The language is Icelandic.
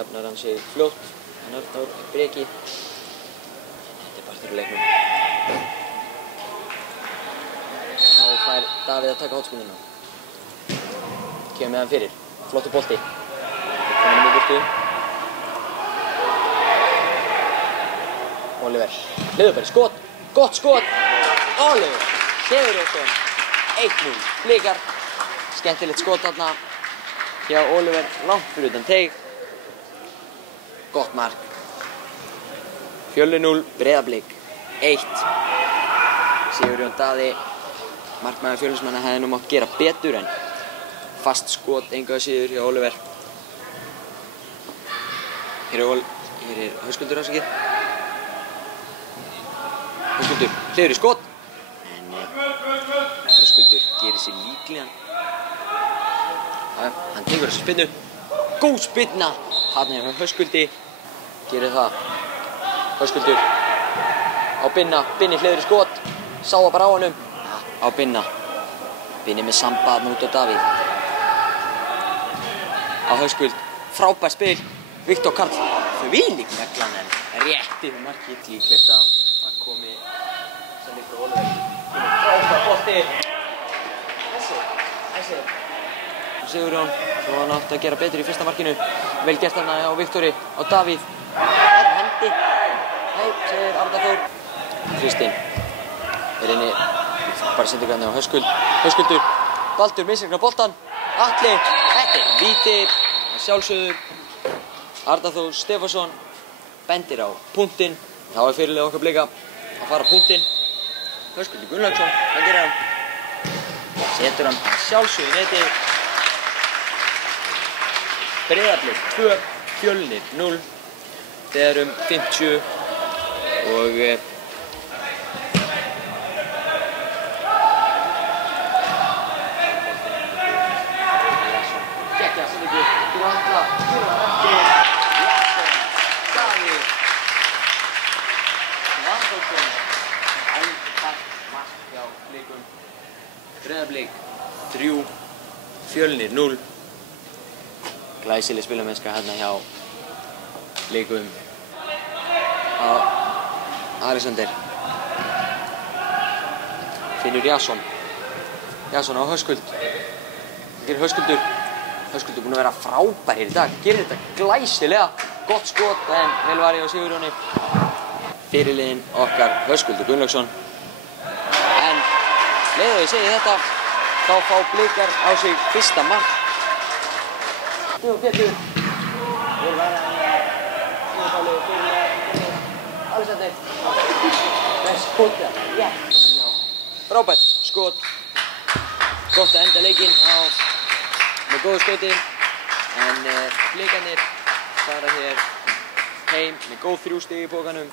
jafnar hann sig fljótt, hann Arnór Breki. Þetta partur úr leiknum. Þá fær Davíð að taka hornspyrnuna. Kemur með hann fyrir, flottur bolti. Komin í burtu. Oliver, Hlöðberg, skot, gott skot. Oliver Sigurjónsson, 1-0. Blikar, skemmtilegt skot þarna hjá Oliver, langt fyrir utan teig. Gott mark. Fjölnir 0, Breiðablik 1. Sigurjón Daði, markmaður Fjölnismanna, hefði nú mátt gera betur en fast skot engu að síður hjá Oliver. Hér er Höskuldur ásakið. Höskuldur, hliður í skot. En Höskuldur gerir sér líklegan. Hann tekur þessu spinnu. Góð spinna. Hann er Höskuldi. Gerir það. Höskuldur á Binna. Binni hliður í skot. Sá það bara á honum. Á Binna. Binni með samband út á Davíð. Á Höskuld. Frábært spil. Viktor Karl. Þvílík neglan en réttið markið. Líklegt að komi sem líkur Oliver. Frábært bolti. Þessi. Sigurjón, svo hann átti að gera betur í fyrsta markinu. Vel gert hann á Viktori, á Davíð. Hendi. Hei, segir Arnar Þór. Kristinn er inni. Bara sendir hann á Höskuld. Höskuldur. Baldur misreiknar boltan. Atli. Þetta er víti. Sjálfsögður. Arnar Þór Stefánsson bendir á punktinn. Þá er fyrirliði okkar Blika að fara á punktinn. Höskuldur Gunnlaugsson, hvað gerir hann? Setur hann sjálfsögðu neti. Breiðablik 2, Fjölnir 0. Þegar 50 og Gekja, sendingu, til Andra, til Jason, Davíð, Vandóksson, Alfart mark hjá Blikum. Breiðablik 3, Fjölnir 0. Glæsileg spilamennska hérna hjá Blikum. Alexander finnur Jason á Höskuld. Það gerir Höskuldur. Höskuldur búinn að vera frábær hér í dag. Gerir þetta glæsilega. Gott skot en vel var ég á Sigurjóni. Fyrirliðinn okkar Höskuldur Gunnlaugsson. En leið og ég segi þetta, þá fá Blikar á sig fyrsta mark. Jú, Pétur. Vel var hann. Alexander. Best skotja. Frábært skot. Gott að enda leikinn með góðu skoti. En Blikarnir fara hér heim með góð 3 stig í pokanum.